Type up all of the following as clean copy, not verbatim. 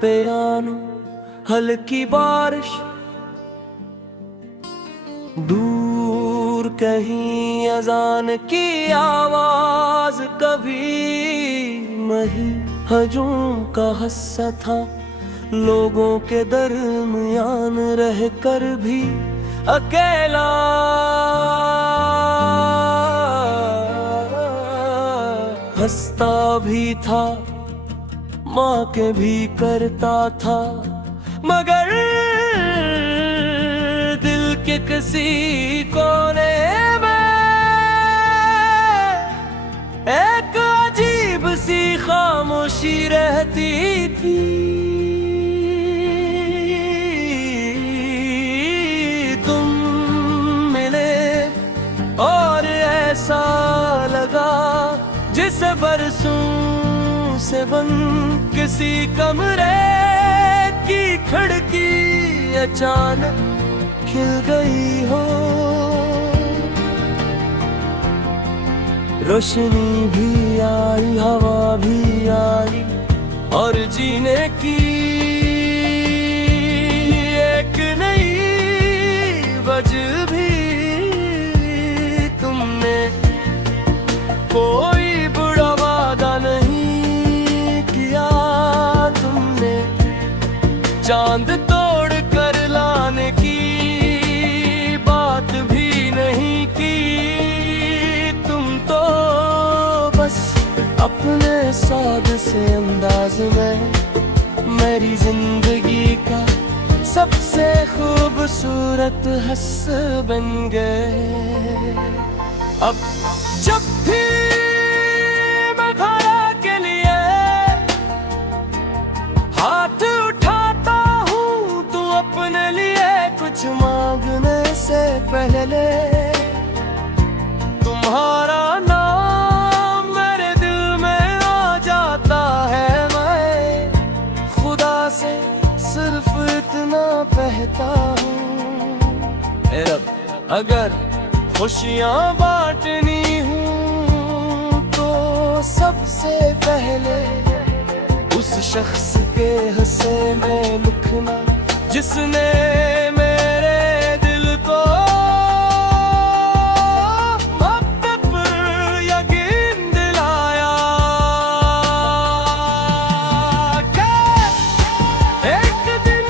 Piano, हल्की बारिश, दूर कहीं अजान की आवाज, कभी मही हजूम का हस्सा था। लोगों के दरमियान रह कर भी अकेला, हंसता भी था, माँ के भी करता था, मगर दिल के किसी कोने में एक अजीब सी खामोशी रहती थी। तुम मिले और ऐसा लगा जिसे बरसों से बंद किसी कमरे की खिड़की अचानक खिल गई हो। रोशनी भी आई, हवा भी आई, और जीने की एक नई वजह भी। तुमने कोई बुरा वादा नहीं किया, तुमने चांद तोड़ कर लाने की बात भी नहीं की। तुम तो बस अपने साद से अंदाज में मेरी जिंदगी का सबसे खूबसूरत हिस्सा बन गए। अब जब भी मैं धारा के लिए हाथ उठाता हूँ, तू अपने लिए कुछ मांगने से पहले तुम्हारा नाम मेरे दिल में आ जाता है। मैं खुदा से सिर्फ इतना कहता हूँ, ऐ रब, अगर खुशियाँ बांटनी हूँ तो सबसे पहले उस शख्स के हिस्से में लिखना जिसने मेरे दिल को मोहब्बत पर यकीन दिलाया। एक दिन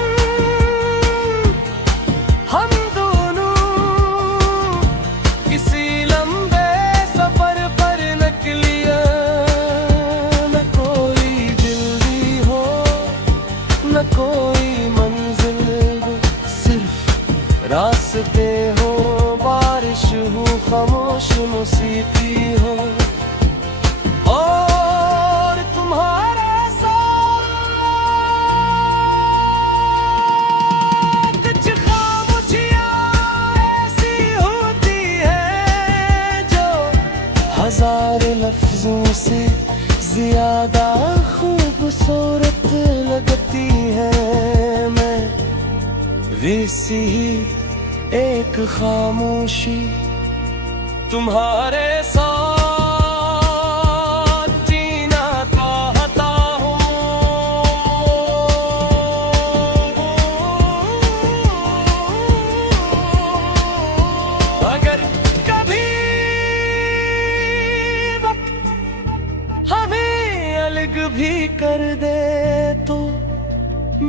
हम दोनों किसी लंबे सफर पर निकलिए, न कोई जल्दी हो न कोई मंजिल, सिर्फ रास्ते हो, बारिश हो, खामोश मौसीकी हो, और तुम्हारे साथ कुछ खामोशियाँ ऐसी होती है जो हजार लफ्जों से ज्यादा खूबसूरत लगती है। मैं वैसी ही एक खामोशी तुम्हारे साथ जीना चाहता हूँ। अगर कभी वक्त हमें अलग भी कर दे तो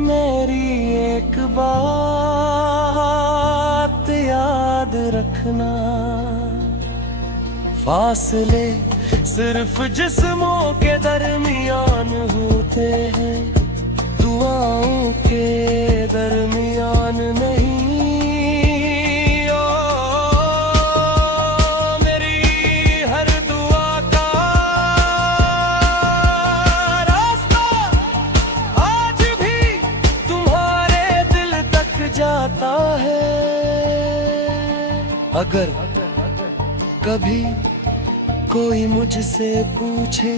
मेरी एक बात याद रखना, फासले सिर्फ जिस्मों के दरमियान होते हैं, दुआओं के दरमियान नहीं। ओ मेरी हर दुआ का रास्ता आज भी तुम्हारे दिल तक जाता है। अगर कभी कोई मुझसे पूछे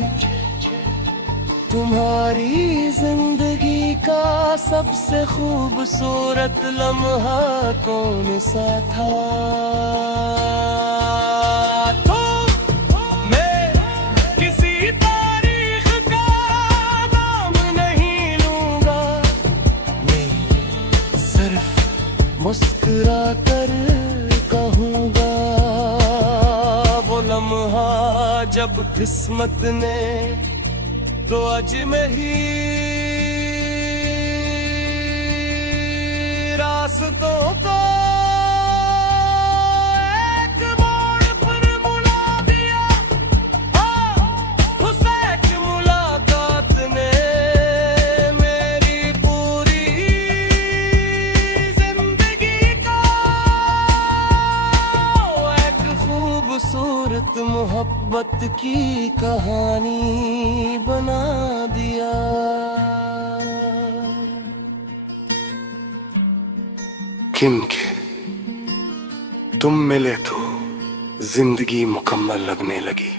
तुम्हारी जिंदगी का सबसे खूबसूरत लम्हा कौन सा था, तो मैं किसी तारीख का नाम नहीं लूंगा, मुस्कुरा कर कहूँगा वो लम्हा जब किस्मत ने तो आज मैं ही रास्तों को एक मोड़ पर बुला दिया। उस एक मुलाकात ने मेरी पूरी जिंदगी का एक खूबसूरत मोहब्बत की कहानी बना दिया। किनके तुम मिले तो जिंदगी मुकम्मल लगने लगी।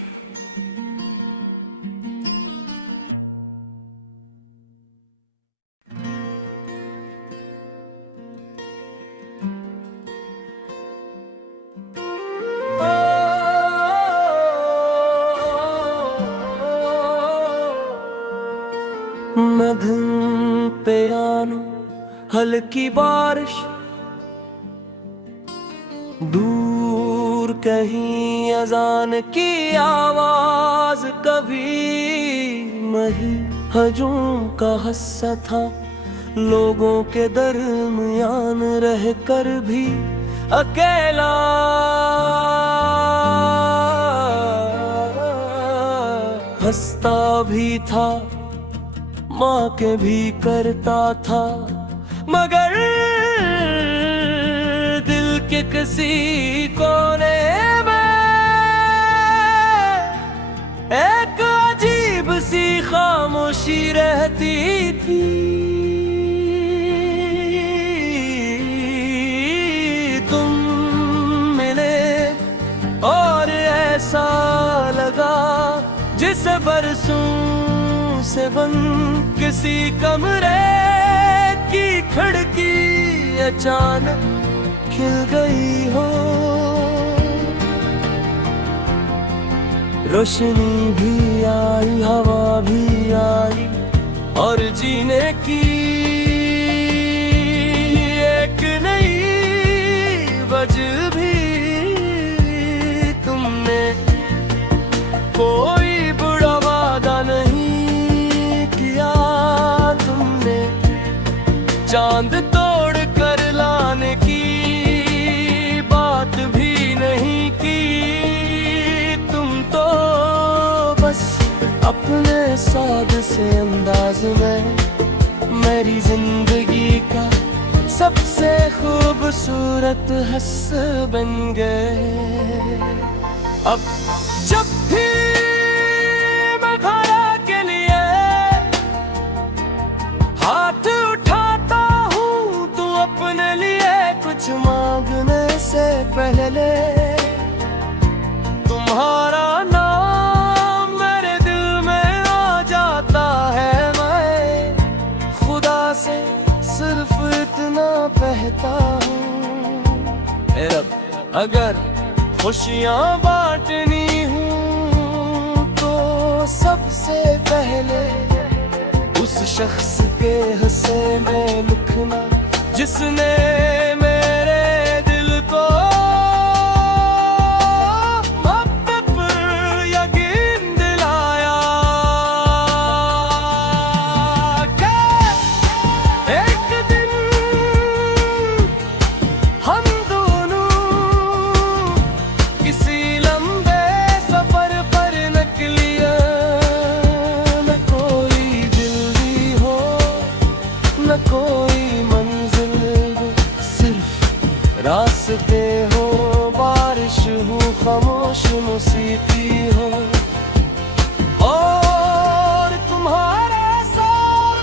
मधुम पियानो हल्की बारिश दूर कहीं अजान की आवाज कभी मही हजूम का हस्सा था लोगों के दरमियान रह कर भी अकेला हंसता भी था माँ के भी करता था मगर दिल के किसी कोने में एक अजीब सी खामोशी रहती थी। तुम मिले और ऐसा लगा जिसे बरसों से बन किसी कमरे की खिड़की अचानक खिल गई हो। रोशनी भी आई हवा भी आई और जीने की एक नई वजह भी। तुमने कोई बुरा वादा नहीं किया, तुमने चांद तोड़ कर लाने की बात भी नहीं की। तुम तो बस अपने साद से अंदाज में मेरी जिंदगी का सबसे खूबसूरत हिस्सा बन गए। अब जब भी मैं खाना के लिए हाथ उठाता हूँ तू अपने लिए कुछ मांगने से पहले तुम्हारा नाम मेरे दिल में आ जाता है। मैं खुदा से सिर्फ इतना कहता हूँ ऐ रब, अगर खुशियाँ बांटनी हूँ तो सबसे पहले उस शख्स के हिस्से में लिखना जिसने मेरे दिल को मोहब्बत पर यकीन दिलाया। एक दिन हम दोनों किसी लंबे सफर पर निकलिए, न कोई दिल्ली हो न कोई मंजिल, सिर्फ रास्ते हो, बारिश हो, खामोश मौसीकी हो और तुम्हारे साथ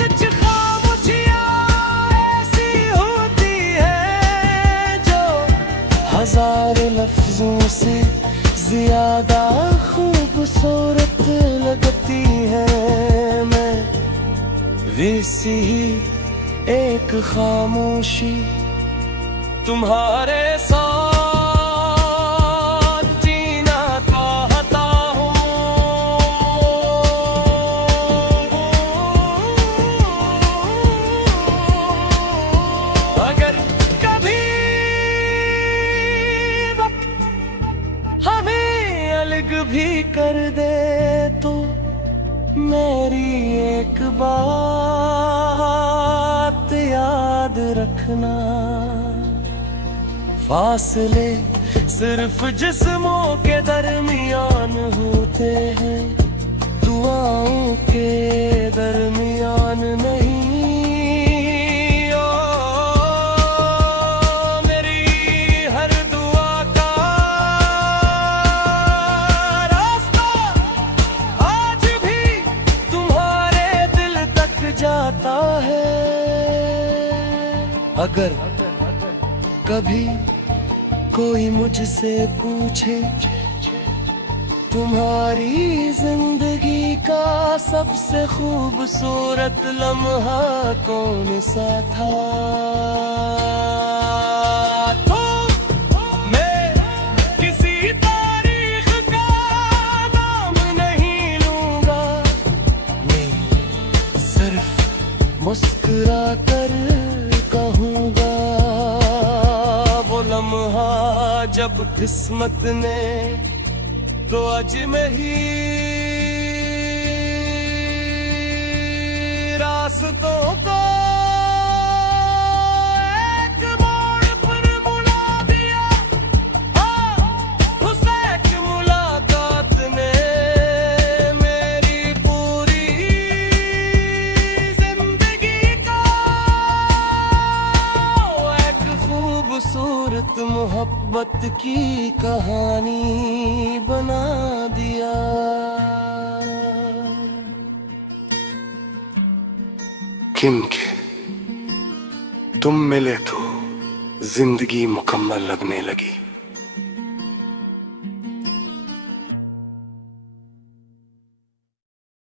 कुछ खामोशियाँ ऐसी होती है जो हजार लफ्जों से ज्यादा खूबसूरत लगती है। मैं वैसी ही एक खामोशी तुम्हारे साथ जीना चाहता हूँ। मेरी एक बात याद रखना, फासले सिर्फ जिस्मों के दरमियान होते हैं, दुआओं के दरमियान नहीं। ओ मेरी हर दुआ का रास्ता आज भी तुम्हारे दिल तक जाता है। अगर कभी कोई मुझसे पूछे तुम्हारी जिंदगी का सबसे खूबसूरत लम्हा कौन सा था, तो मैं किसी तारीख का नाम नहीं लूंगा, मैं सिर्फ मुस्कुरा कर कहूँगा वो लम्हा जब किस्मत ने तो आज मैं ही रास्तों को एक मोड़ पर बुला दिया। हाँ, उस एक मुलाकात ने मेरी पूरी जिंदगी का एक खूबसूरत मोहब्बत की कहानी बना दिया। किम के तुम मिले तो जिंदगी मुकम्मल लगने लगी।